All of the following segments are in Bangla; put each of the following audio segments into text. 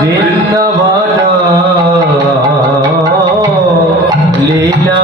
বৃন্দাবন লীলা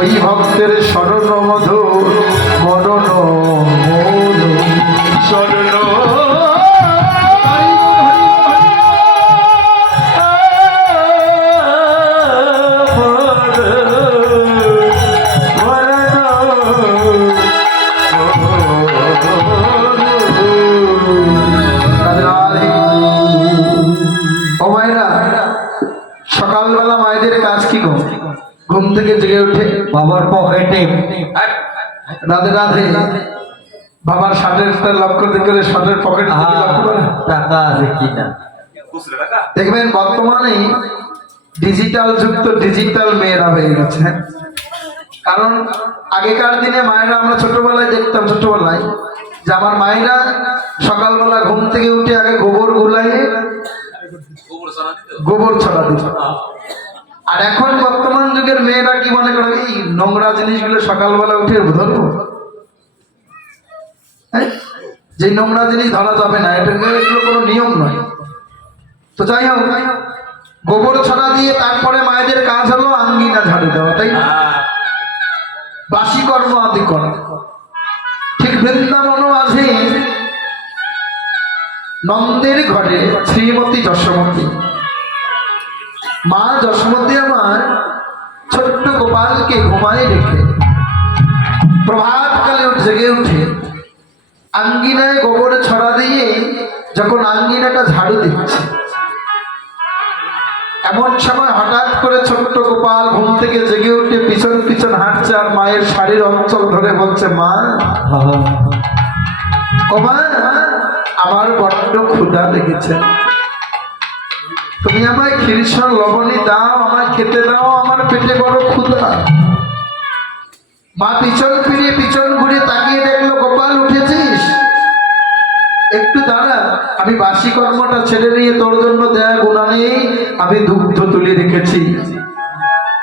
ওই ভক্তের স্মরণ বাবার শার্টের লক্ষ্য করে শার্টের পকেট করে। টাকা আছে কিনা? দেখবেন বর্তমানে ডিজিটাল যুক্ত ডিজিটাল মেয়েরা হয়ে গেছে। কারণ আগেকার দিনে মায়েরা আমরা ছোটবেলায় দেখতাম ছোটবেলায় যে আমার মায়েরা সকালবেলা ঘুম থেকে উঠে আগে গোবর গুলাই গোবর ছড়া দিত? আর এখন বর্তমান যুগের মেয়েরা কি মনে করে এই নোংরা জিনিসগুলো সকালবেলা উঠে ধরবো? হ্যাঁ? যে নোংরা জিনিস ধরা যাবে না, এটা এগুলো কোনো নিয়ম নয়। তো যাই হোক, গোবর ছড়া দিয়ে তারপরে মায়েদের কাজ হলো আঙ্গিনা ঝাড়ু দেওয়া, তাই না? বাসি কর্ম আদি করা। ঠিক বৃন্দাবনও আছে। নন্দের ঘরে শ্রীমতী যশোমতী। মা যশোমতী আমার ছোট্ট গোপালকে ঘুমায় রেখে, প্রভাতকালে জেগে উঠে। আঙ্গিনায় গোবর ছড়া দিয়ে যখন আঙ্গিনাটা ঝাড়ু দিচ্ছে, এমন সময় হঠাৎ করে ছোট্ট গোপাল ঘুম থেকে জেগে উঠে পিছন পিছন হাঁটছে আর মায়ের শাড়ির অঞ্চল ধরে বলছে, মা ও মা আমার বড্ড ক্ষুধা লেগেছে। তুমি আমায় খিরিসন লবণী দাও, আমায় খেতে দাও, আমার পেটে বড় ক্ষুধা। মা পিছন ফিরিয়ে পিছন ঘুরে আমি দুগ্ধ তুলে রেখেছি।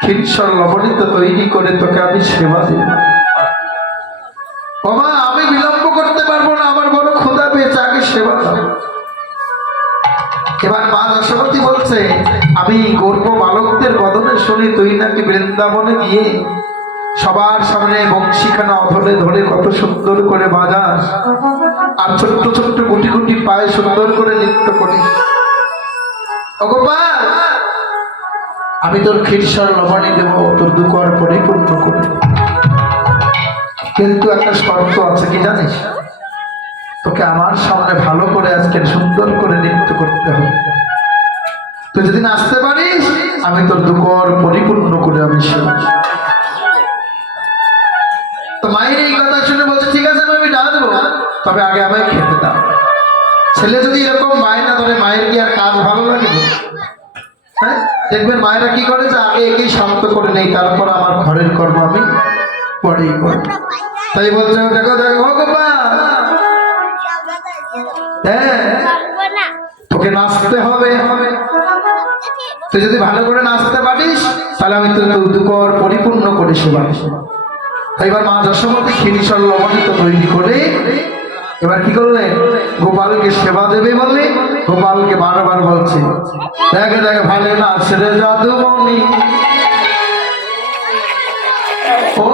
খিরসর লবণিত তৈরি করে তোকে আমি সেবা দেব। বাবা আমি বিলম্ব করতে পারব না, আমার বড় ক্ষুধা পেয়েছে আগে সেবা এবার মা দশমতী বলছে, আমি গর্ব বালকদের বদনে শুনি তুই নাকি বৃন্দাবনে গিয়ে সবার সামনে বংশীখানা অধরে ধরে কত সুন্দর করে বাজাস, আর ছোট্ট ছোট্ট গুটি গুটি পায়ে সুন্দর করে নৃত্য করিস। আমি তোর খিরসর লবণী দেব, তোর দুকর পরিপূর্ণ করে দেব। কিন্তু একটা শর্ত আছে, কি জানিস? তোকে আমার সামনে ভালো করে আজকে সুন্দর করে নৃত্য করতে হবে। তুই যদি নাচতে পারিস, আমি তোর দুকর পরিপূর্ণ করে আমি তো মায়ের এই কথা শুনে বলছে, ঠিক আছে, আমি ডাক দেবো। তবে আগে আমায় খেতে দাও। ছেলে যদি এরকম বায়না ধরে, মায়ের কি আর কাজ ভালো লাগে? হ্যাঁ? দেখবেন মায়েরা কি করে যে আগে একেই শান্ত করে নেই, তারপর আমার ঘরের কর্ম আমি পরেই করি তাই বলছে, দেখো দেখো হ্যাঁ? তোকে নাচতে হবে। তুই যদি ভালো করে নাচতে পারিস, তাহলে আমি তোর দুকর পরিপূর্ণ করে সেবা এবার মা যশোমতী খিরিসর লবণিত তৈরি গোপালকে বারবার বলছে দেখে দেখে ভালে না ছেড়ে জাদু মনি ও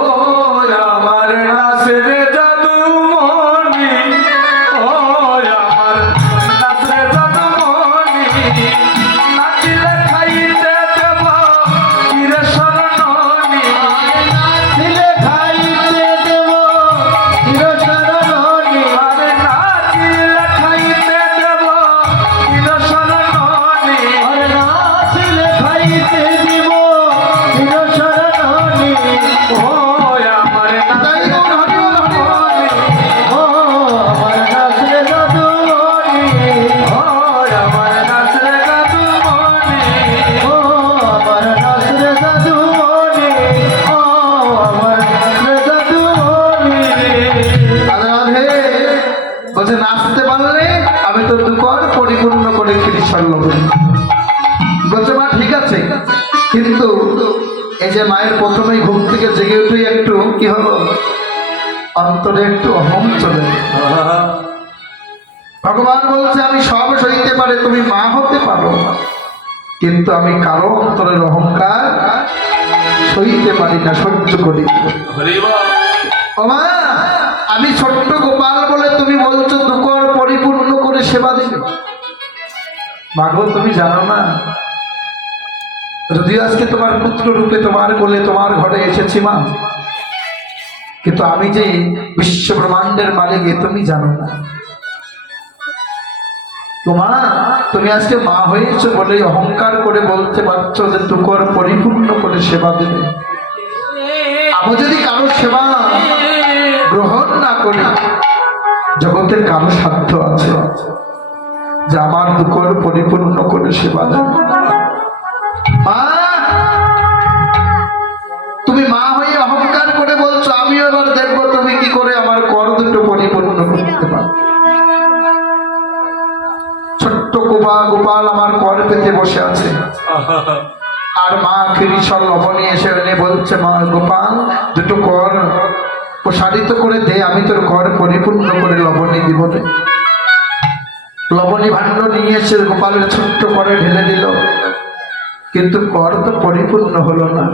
আমার না জাদু করে ফিরি সরল বলছে মা ঠিক আছে। কিন্তু এই যে মায়ের প্রথমেই ঘুম থেকে জেগে উঠে একটু কি হলো? অন্তরে একটু অহম চলে ভগবান বলছে আমি সব সইতে পারে তুমি মা হতে পারো। কিন্তু আমি কারও অন্তরের অহংকার সইতে পারি না সহ্য করি আমি ছোট্ট গোপাল বলে তুমি বলছো মাগো তুমি জানো না? যদিও আজকে তোমার পুত্র রূপে তোমার কোলে তোমার ঘরে এসেছি মা, কিন্তু আমি যে বিশ্ব ব্রহ্মাণ্ডের মালিক এ তুমি জানো না। তোমা তুমি আজকে মা হয়েছো বলে অহংকার করে বলতে পারছ যে দুকর পরিপূর্ণ করে সেবা দেবে। আমি যদি কারও সেবা গ্রহণ না করি, জগতের কারও সাধ্য আছে। যে আমার দুকর পরিপূর্ণ করে সেবা মা! তুমি মা হয়ে অহংকার করে বলছো, আমিও এবার দেখব তুমি কি করে আমার কর দুটো পরিপূর্ণ করতে পারো। ছোট্ট গোপা গোপাল আমার কর পেতে বসে আছে। আর মা ফিরিসল লবণী এসে এনে বলছে, মা গোপাল, দুটো কর প্রসারিত করে দে, আমি তোর কর পরিপূর্ণ করে লবণী দিব লবণী ভাণ্ড নিয়ে এসে গোপালের ছোট্ট করে ঢেলে দিল। কিন্তু কর তো পরিপূর্ণ হলো না।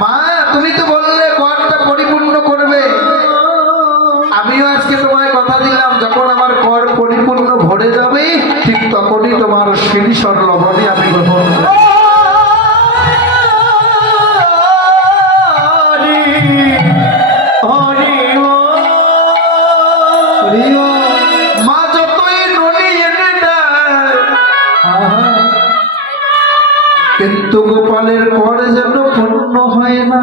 মা, তুমি তো বললে করটা পরিপূর্ণ করবে। আমিও আজকে তোমায় কথা দিলাম, যখন আমার কর পরিপূর্ণ ভরে যাবে, ঠিক তখনই তোমার শিরিষর লবণে হয় না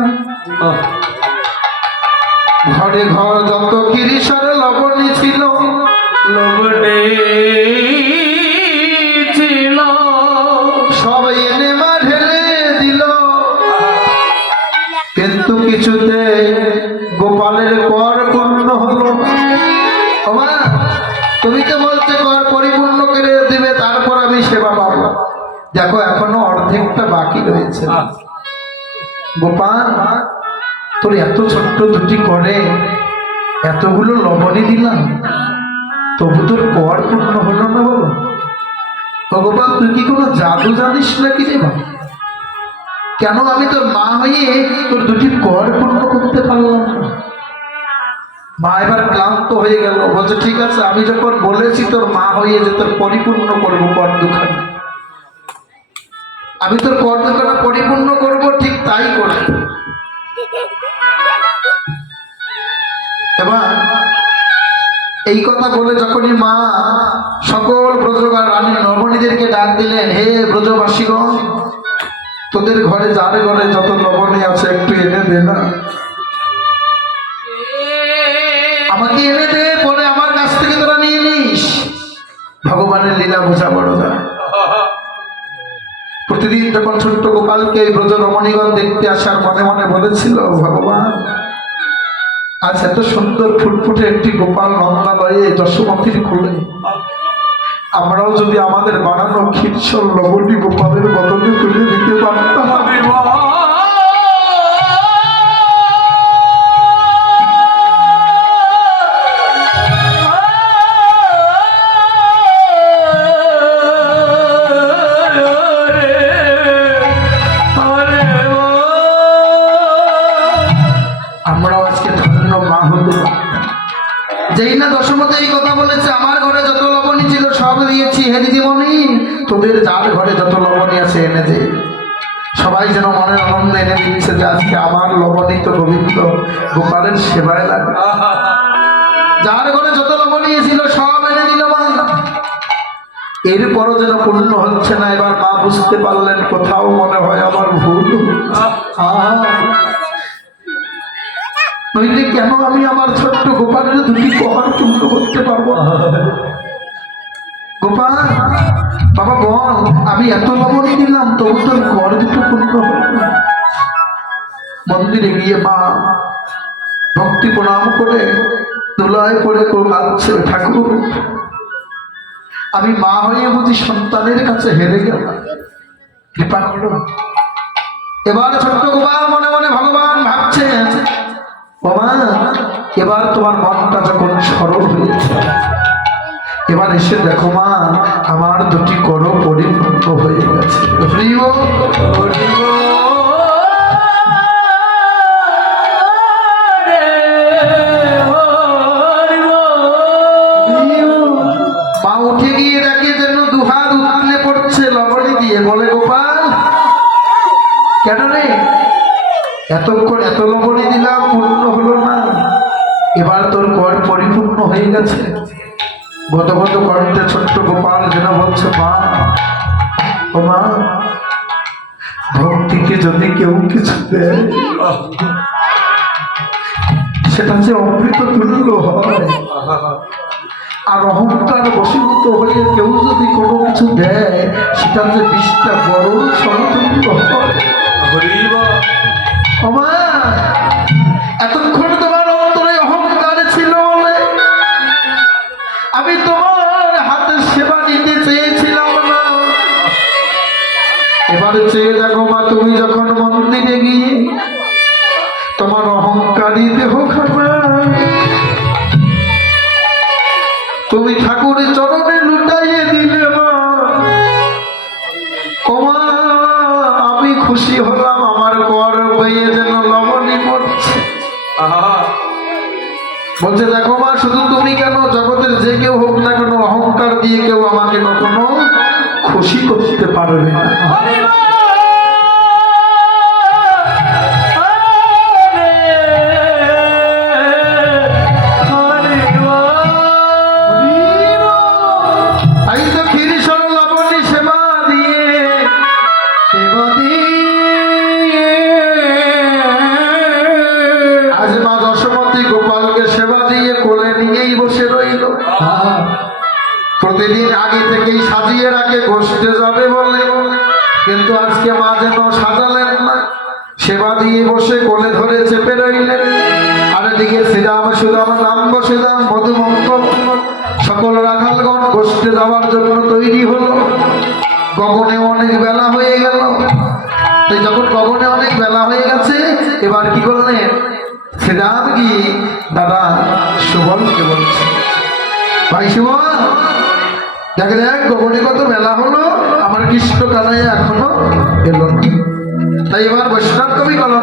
ঘরে ঘর যত গিরিশর লবণী ছিল লবণে ছিল। সব এনে মা ঢেলে দিল। কিন্তু কিছুতে গোপালের কর পূর্ণ হলো। তুমি তো বলছে কর পরিপূর্ণ করে দিবে তারপর আমি সেবা পাবো। দেখো এখনও অর্ধেকটা বাকি রয়েছে। গোপাল তোর এত ছোট্ট দুটি করে এতগুলো লবণী দিলাম, তবু তোর কর পূর্ণ হলো না বাবা। গোপাল তুই কি কোনো জাদু জানিস নাকি রে বাবা? কেন আমি তোর মা হয়ে তোর দুটি কর পূর্ণ করতে পারলাম না? মা এবার ক্লান্ত হয়ে গেল, বলছে, ঠিক আছে, আমি যখন বলেছি তোর মা হয়ে যে তোর পরিপূর্ণ করব কর দুখানা। আমি তোর কর দুখানা পরিপূর্ণ করব তাই করে। এবার এই কথা বলে যখনই মা সকল ব্রজবার রানী নবনীদেরকে ডাক দিলেন, হে ব্রজবাসীগণ, তোদের ঘরে যার ঘরে যত এই ব্রজ রমণীগণ দেখতে আসার মনে মনে বলেছিল, ভগবান, আজ এত সুন্দর ফুটফুটে একটি গোপাল নন্দালয়ে যশোমতির খুলে আমরাও যদি আমাদের বানানো ক্ষীর লবণী গোপালের বদলে তুলে দিতে পারতাম। আনন্দ এনে দিচ্ছে যে আজকে আমার লবণী তো গোবিন্দ গোপালের সেবায় লাগে যার ঘরে যত ছিল সব এনে দিল এরপরও যেন পূর্ণ হচ্ছে না, এবার মা বুঝতে পারলেন কোথাও মনে হয় আমার ভুল নইলে কেন আমি আমার ছোট্ট গোপালের দুটি পহার পূর্ণ করতে পারব? গোপাল, বাবা বল, আমি এত লবণই দিলাম, তবু তোর ঘর দুটো পূর্ণ হলো। মন্দিরে গিয়ে মা ভক্তি প্রণাম করে, দোলায় পড়ে কাঁদছে ঠাকুর। আমি মা হয়ে বুঝি সন্তানের কাছে হেরে গেলাম। কৃপা করো। এবার ছোট্ট গোপাল মনে মনে ভগবান ভাবছে এবার তোমার মনটা যখন সরল হয়েছে, এবার এসে দেখো মা, আমার দুটি করো পরিপূর্ণ হয়ে গেছে। গত কণ্ঠে ছোট্ট গোপাল যেন বলছে মা ও মা ভক্তিকে যদি কেউ কিছু দেয় সেটা যে অমৃত তুল্য হয়। আর অহংকার বশীভূত হয়ে কেউ যদি কোনো কিছু দেয় সেটা যে বিষটা বড় সমতুল্য হয়। এতক্ষণ চেয়ে দেখো মা তুমি যখন মন্দিরে গিয়ে তোমার অহংকারী দেহ সেবা দিয়ে বসে কোলে ধরে চেপে রইলেন। আর এদিকে শ্রীরাম, সুদাম নাম বসিদাম মধুমঙ্গল সকল রাখালগণ গোষ্ঠে যাওয়ার জন্য তৈরি হলো। গগনে অনেক বেলা হয়ে গেল। তাই যখন গগনে অনেক বেলা হয়ে গেছে, এবার কি করলেন শ্রীরাম কি? দাদা, সুবলকে বলছে। ভাই সুবল দেখ দেখ, গগনে কত বেলা হলো, আমার কৃষ্ণ কানাইয়া এখনও এলো তাই এবার বৈষ্ণব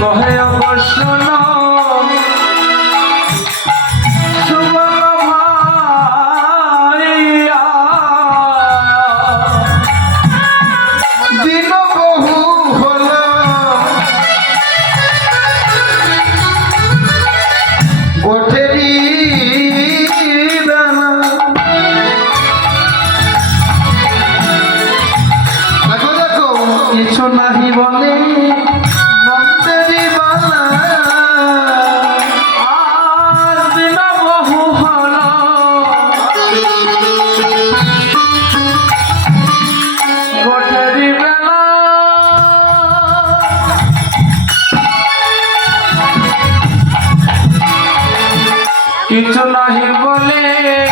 দিলেন ওরে Yay!